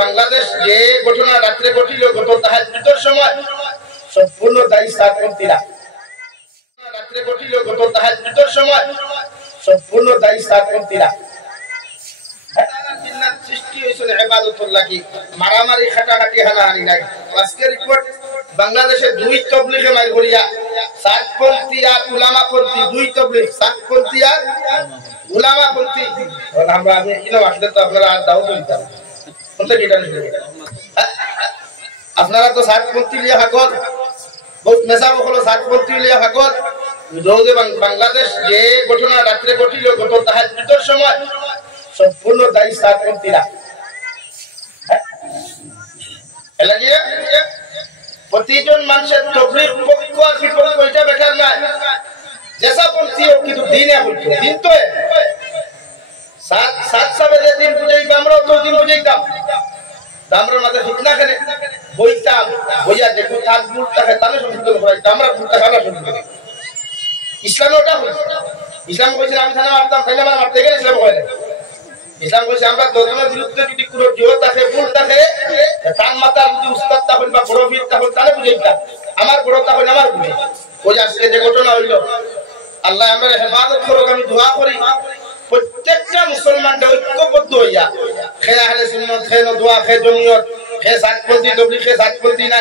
বাংলাদেশ যে ঘটনা রাত্রে ঘটিল গত তাহাজ্জুদের সময় সম্পূর্ণ দায়ী সাতপন্থীরা। রাত্রে ঘটিল গত তাহাজ্জুদের সময় সম্পূর্ণ দায়ী সাতপন্থীরা। সৃষ্টি হয়েছিল ইবাদতুল লাগি, মারামারি খাটাখাটি হানাহানি নাই। আজকে রিপোর্ট বাংলাদেশে দুই তবলিগে মার করিয়া সাতপন্থী আর উলামাপন্থী, দুই তবলিগ সাতপন্থী আর উলামাপন্থী। আমরা আমি কিনা আসলে তো আপনারা আর দাও দিতাম আপনারা তো সাতপন্থী লিয়া হাকল, বহুত মেসাব হলো সাতপন্থী লিয়া হাকল। বাংলাদেশ যে ঘটনা রাত্রে ঘটিল গত তাহাজ্জুদের সময় সম্পূর্ণ দায়ী সাতপন্থীরা। প্রতিজন মানুষের তবলিগ পক্ষ আর বিপক্ষ এটা বেটার নাই। যেসা পন্থী হোক কিন্তু দিনে হইতো, দিন তো সাত সাবেদের দিন বুঝাইতাম, আমরাও তো দিন বুঝাইতাম। আমরার মাঝে ফিতনা খেলে বইতাম, বইয়া যে তার ভুল থাকে তাহলে সংশোধন করাইতাম, আমরা ভুল থাকে আমরা সংশোধন করি। ইসলামে ওটা হয়েছে, ইসলাম কইছে আমি থানা মারতাম, তাইলে আমার মারতে গেলে ইসলাম হয় না। ইসলাম কইছে আমরা দলনের বিরুদ্ধে যদি কোনো জোর থাকে ভুল থাকে তার মাথার যদি উস্তাদ তখন বা বড় বীর তখন তাহলে বুঝাইতাম, আমার বড় তখন আমার বুঝে। ওই আজকে যে ঘটনা হইল, আল্লাহ আমরা হেফাজত করুক, আমি দোয়া করি প্রত্যেকটা মুসলমানটা ঐক্যবদ্ধ হইয়া খে আহলে সুন্নাত, খে নদওয়া, খে জমিয়ত, খে সাতপন্থী তবলিগ, খে সাতপন্থী না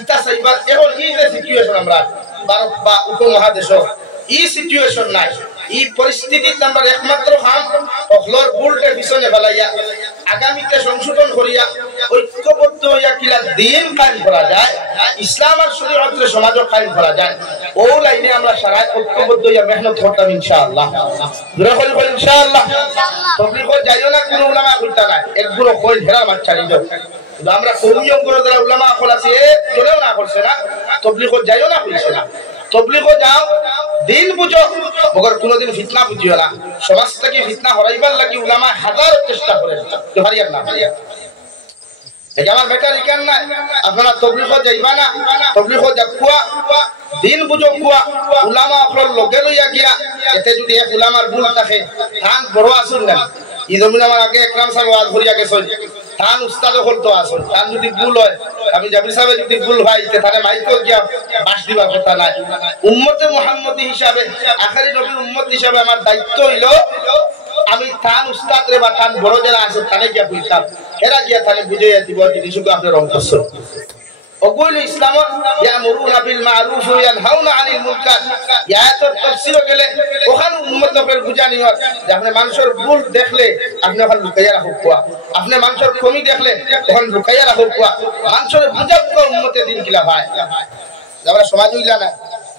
ইতা সাইবার এখন এই যে সিচুয়েশন আমরা ভারত বা উপমহাদেশ এই সিচুয়েশন নাই। এই পরিস্থিতির আমরা একমাত্র খাম অখলর ভুলটা পিছনে ফেলাইয়া আগামীতে সংশোধন করিয়া ঐক্যবদ্ধ হইয়া কিলা দিন কায়েম করা যায়, ইসলাম আর শরীয়তের সমাজ কায়েম করা যায়, ও লাইনে আমরা সারা ঐক্যবদ্ধ হইয়া মেহনত করতাম ইনশাআল্লাহ। জোরে বলি ইনশাআল্লাহ। তবলিগ যাইও না কোনো উলামা কইতা নাই, একগুলো কই হেরা মাছ ছাড়ি দাও। কিন্তু আমরা কমিয়ম করে যারা উলামা কল আছে জোরেও না করছে না, তবলিগ যাইও না কইছে না। তবলিগ যাও, দিন বুঝো, মগর কোনদিন ফিতনা বুঝিও না। সমাজ থেকে ফিতনা হরাইবার লাগি উলামা হাজার চেষ্টা করে হারিয়ার না। আমার বেটার ইকান নাই, আপনারা তবলিগ যাইবা না, তবলিগ যাকুয়া দিন বুঝো কুয়া উলামা আপনার লগে লইয়া গিয়া। এতে যদি এক উলামার ভুল থাকে থান বড় আসুন না, ই জমিন আমার আগে একরাম সাহেব ওয়াজ করিয়া গেছেন, থান উস্তাদ হল তো আসুন, থান যদি ভুল হয় আমি জাবির সাহেব যদি ভুল হয় তাহলে মাইকেও গিয়া বাস দিবার কথা নাই। উম্মতে মুহাম্মদী হিসাবে, আখেরি নবীর উম্মত হিসাবে আমার দায়িত্ব হইল আমি থান উস্তাদ রে বা থান বড় যারা আছে তাহলে গিয়া বুঝতাম, এরা গিয়া তাহলে বুঝাইয়া দিব জিনিসগুলো আপনার রং করছো। ওগুলো ইসলামত ইয়ামুরুনা বিল মারুফ ওয়া ইয়ানহাউনা আনিল মুনকার, আয়াতের তাফসীর গেলে ওখানে উম্মতকে বুঝানি হয় যে আপনি মানুষের ভুল দেখলে আপনি ওখানে লুকাইয়া রাখো কোয়া, আপনি মানুষের কমি দেখলে ওখানে লুকাইয়া রাখো কোয়া, মানুষের বুঝাব তো উম্মতে দিন কিলা ভাই। আমরা সমাজ হইলা না,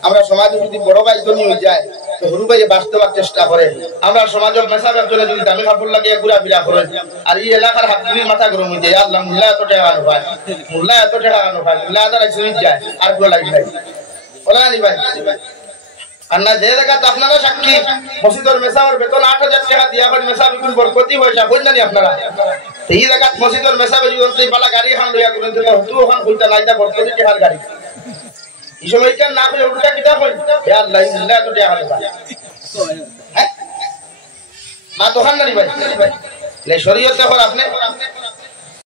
আমরা সমাজে যদি বড় ভাই ধনী হয়ে যায় তো হরু ভাইয়ে বাস দেওয়ার চেষ্টা করে। আমরা সমাজের মেসাব একজনে যদি দামি কাপড় লাগিয়ে ঘুরা ফিরা করে আর এই এলাকার হাতগুলির মাথা গরম হয়ে যায়, আল্লাহ মুল্লা এত টাকা আনো ভাই, মুল্লা এত টাকা আনো ভাই, মুল্লা আদার একশো যায় আর গুলো লাগি ভাই বলে আনি ভাই। আর না যে জায়গা আপনারা সাক্ষী মসজিদের মেসাবের বেতন 8,000 টাকা দিয়া করে মেসাব বরকতি পয়সা বল জানি আপনারা, এই জায়গা মসজিদের মেসাবে যদি পালা গাড়ি খান লইয়া করেন হতু ওখান কইতা লাইটা বরকতি টাকার গাড়ি এই সময়টা না করে উল্টা কিতা কই হে আল্লাহ মুল্লা এত টাকা আনো ভাই। হ্যাঁ মা দোকান নানি ভাই, শরীয়তে হল আপনি